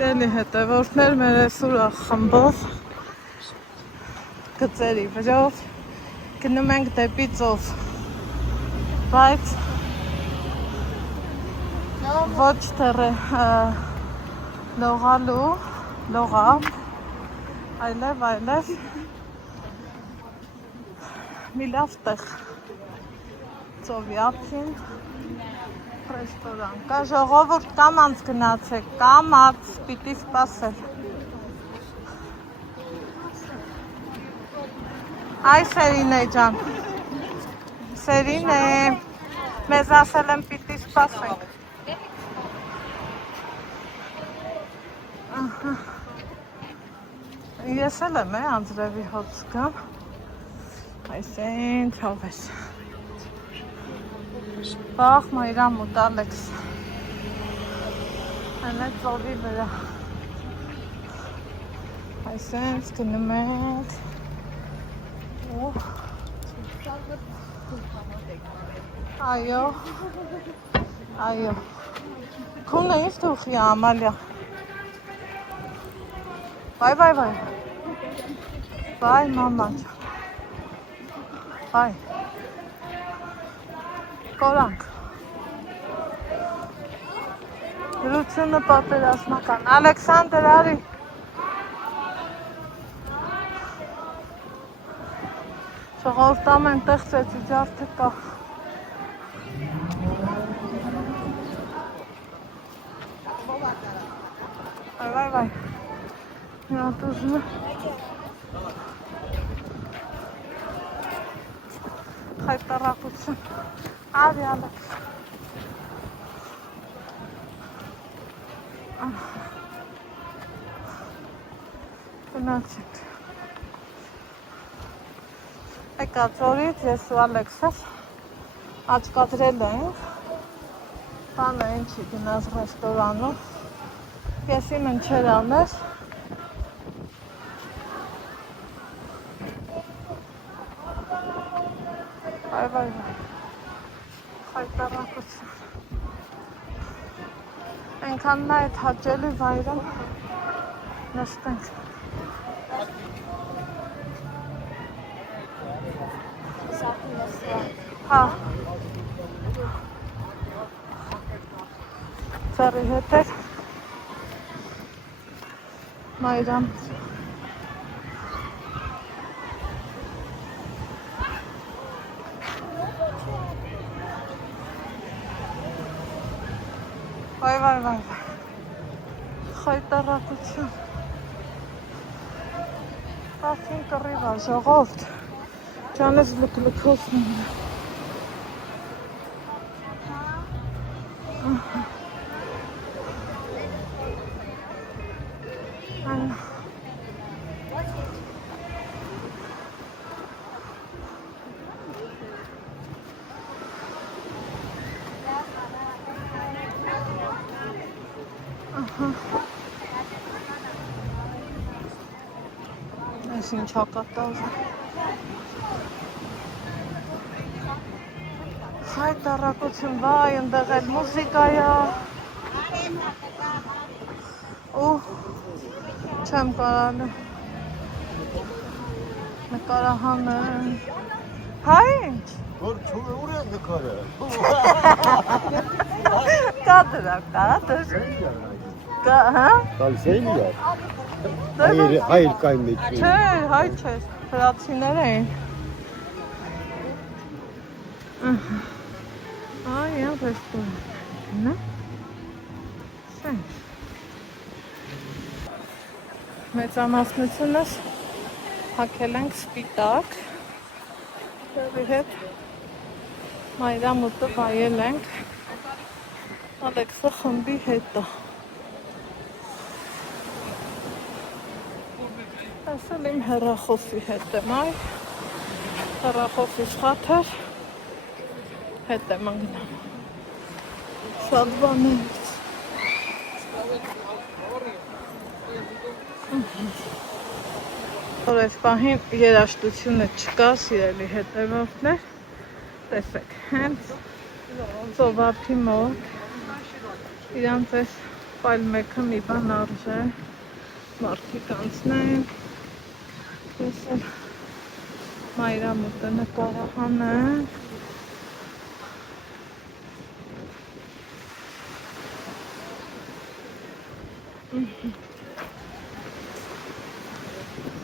Սիրելի հետևորդներ, մեր այսօր խմբով գծերի վրով գնում ենք դեպի ծով, բայց ոչ թե լողալ, այլև մի լավ տեղ ծովի ափին ռեստորան կա, ժողովուրդ կամաց գնացեք, կամաց, պիտի սպասել։ Այ Սերինե ջան, Սերինե, մեզ ասել եմ պիտի սպասենք։ Ես էլ եմ անձրևի հոց գամ, այս են չավես։ Բաղ Մայրամ ու Ալեքս Հենե ծովի վրա այսենց գնում ենք այո քունը ինձ թողի Ամալիա բայ մամա բայ կորանք Գրությունը պատերազմական Ալեքսանդր արի Ժողովրդամ ենտեղ ծեցի ջարդը կա Բայ Մի հատ ուզում է Խայտարակություն Արի Ալեքս Գնացինք Եկա ծորից ես ու Ալեքսս աչկադրել ենք Տանը ինչի գնաց ռեստորանով Ես իմ ընչեր անես Բայ Խայտարակություն Ենքան նա այդ հաճելի վայրում նստենք Հա Ծառի հետ էր Մայրամ Բայ Խայտարակություն Տասին կռիվա ժողովրդ Ջանես լքլքոցն եմ Այս ինչ հակատար Խայտարակություն, վայ, ընդեղ էլ մուզիկա յա ու չեմ կարալու նկարահանել Հա ինչ Որ ուր է նկարը Կա դրակ, կա հա Կալսեին է Հայր կային մեջ Չէ, հայ չէ, հրացիներ էին Այ յան ռեստորան Նա Սենց Մեծամասնությունս հակել ենք սպիտակ Դերի հետ Մայրամ ուտը վայել ենք Ալեքսը խմբի հետը Ասել իմ հեռախոսի հետ եմ այ Հեռախոսի շղաթր հետ եմ անգնամ Շատ բաներից Որ այս պահին երաշտությունը չկա, սիրելի հետևորդներ, տեսեք, հենց ծովափի մոտ իրանց այս Պայլ մեկը մի բան արժե, մարդիկ անցնեն, ես էլ մայրամուտը նկարահանեմ,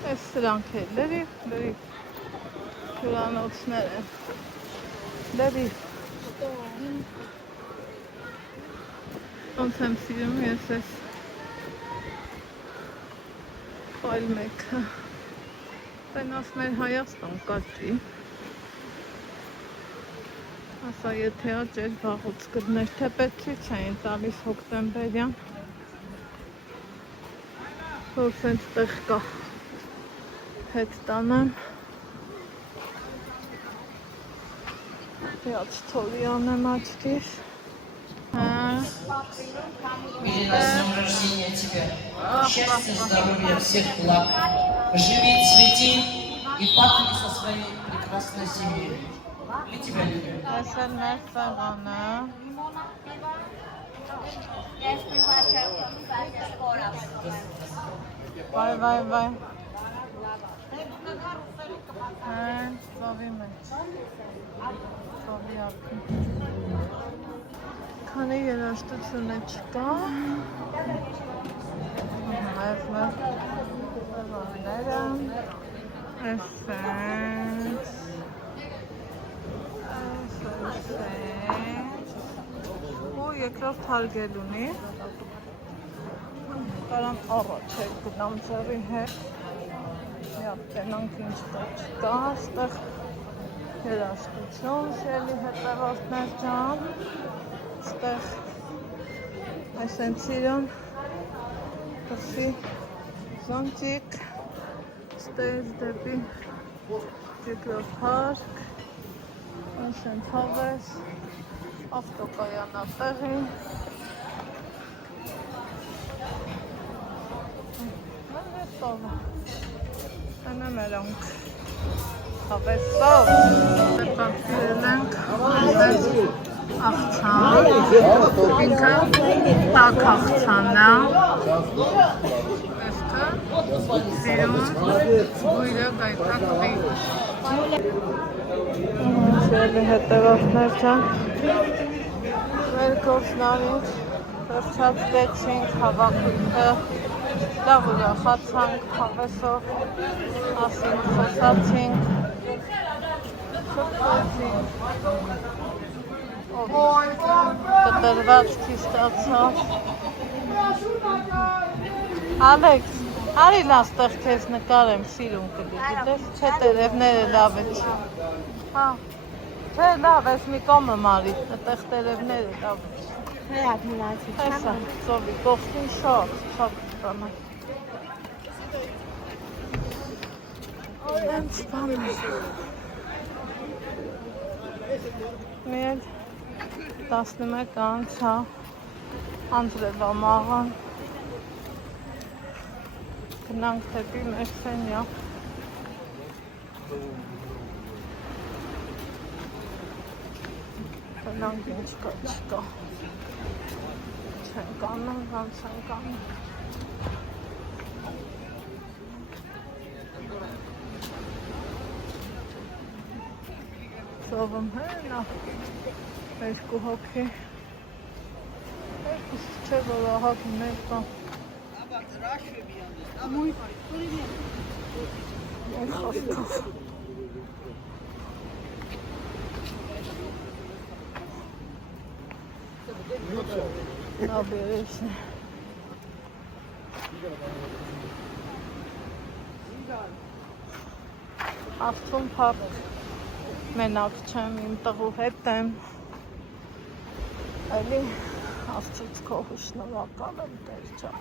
ես սրանք է, լրիվ, հյուրանոցներ են, լրիվ, ոնց եմ սիրում ես ես պայլ մեկը, տենաս մեր Հայաստան կաճի, ասա եթե աճեր վաղուց կդներ, թեպետ ցույց էին տալիս հոկտեմբերյան, որ սենց տեղ կա հետ տանեմ, Яд Тольяна Матькис. Ирина, с днем рождения тебя. Счастья, здоровья, всех благ. Живи, цвети и пахни со своей прекрасной семьей. Мы тебя любим. Vay. Ծովի ակում քանի երաժշտություն է չկա այվ մեր բանները էսենց ու երկրորդ հարգել ունի կարամ առաջ է գնամ ձեռի հետ տենանք ինչ չկա ստեղ երաժշտություն շելի հետևորդներ ջան ստեղ այսենց իրան կրսի զոնտիկ ստեղ դեպի երկրորդ հարկ այսենց հավես ավտոկայանա տեղին տովը Ana meronk. Հավեսով պատկերել ենք աղցան, ինքը տակ աղցանն է, էստը սիրում, գույրը գայտակվի։ Շելի հետևորդներ չան, մեր կորսնարից վերջացվեցինք հավաքույթը, լավ ուրախացանք հավեսով, ասինք խոսացինք, շփվեցինք, կտրվածքի ստացավ։ Ալեքս, արի լաստեղ քեզ նկարեմ, սիրում կլի, գիտես, չէ տերևները լավ է չի։ Հա, չէ լավ, ես մի կոմը մարի, այդեղ տերևները լավ է չի։ Հեատ մնացի, Հեսա, ծովի կողքին շատ բանը։ Այնց բան է։ Մեր 11 անցա Անձրևամաղան գնանք դեպի մեր սենյակ գնանք ինչ կա չկա չենք անում ոնց ենք անում ծովում հենա երկու հոգի երկուս չէ որ ահագի մեր կա Ой, Христос. Набережная. Աստուն փառք մենակ չեմ իմ տղու հետ եմ այլի Աստծուց քո շնորհակալ եմ Տեր ջան